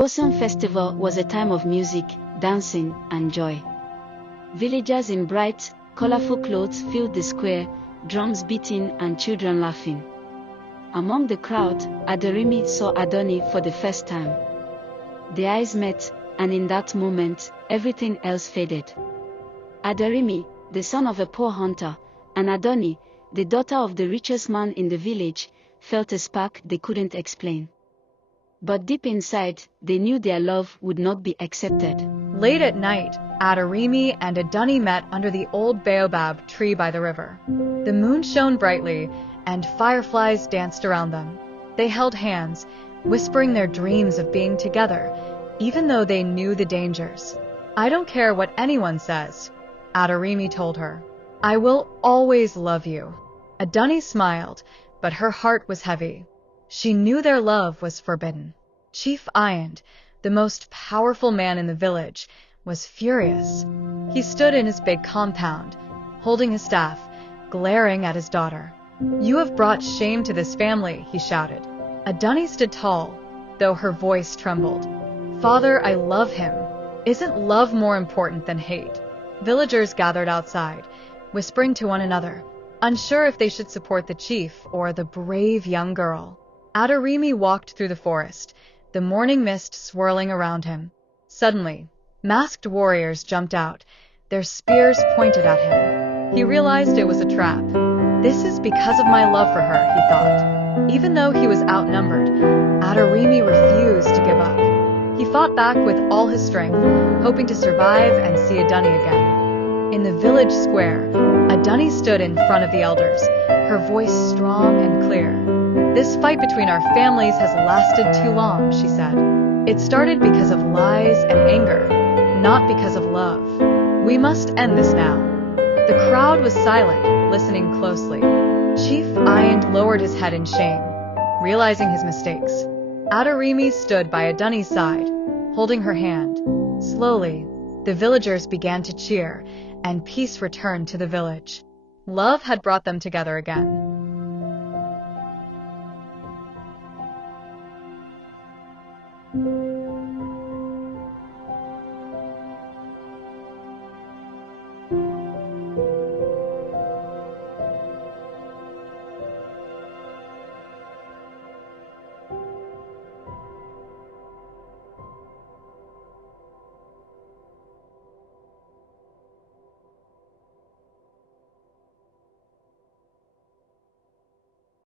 Osun festival was a time of music, dancing, and joy. Villagers in bright, colorful clothes filled the square, drums beating and children laughing. Among the crowd, Aderimi saw Adoni for the first time. Their eyes met, and in that moment, everything else faded. Aderimi, the son of a poor hunter, and Adoni, the daughter of the richest man in the village, felt a spark they couldn't explain. But deep inside, they knew their love would not be accepted. Late at night, Aderimi and Adoni met under the old baobab tree by the river. The moon shone brightly, and fireflies danced around them. They held hands, whispering their dreams of being together, even though they knew the dangers. "I don't care what anyone says," Aderimi told her. "I will always love you." Adoni smiled, but her heart was heavy. She knew their love was forbidden. Chief Aife, the most powerful man in the village, was furious. He stood in his big compound, holding his staff, glaring at his daughter. "You have brought shame to this family," he shouted. Adoni stood tall, though her voice trembled. "Father, I love him. Isn't love more important than hate?" Villagers gathered outside, whispering to one another, unsure if they should support the chief or the brave young girl. Aderimi walked through the forest, the morning mist swirling around him. Suddenly, masked warriors jumped out, their spears pointed at him. He realized it was a trap. "This is because of my love for her," he thought. Even though he was outnumbered, Aderimi refused to give up. He fought back with all his strength, hoping to survive and see Adoni again. In the village square, Adoni stood in front of the elders, her voice strong and clear. "This fight between our families has lasted too long," she said. "It started because of lies and anger, not because of love. We must end this now." The crowd was silent, listening closely. Chief Aife lowered his head in shame, realizing his mistakes. Aderimi stood by Adoni's side, holding her hand. Slowly, the villagers began to cheer, and peace returned to the village. Love had brought them together again.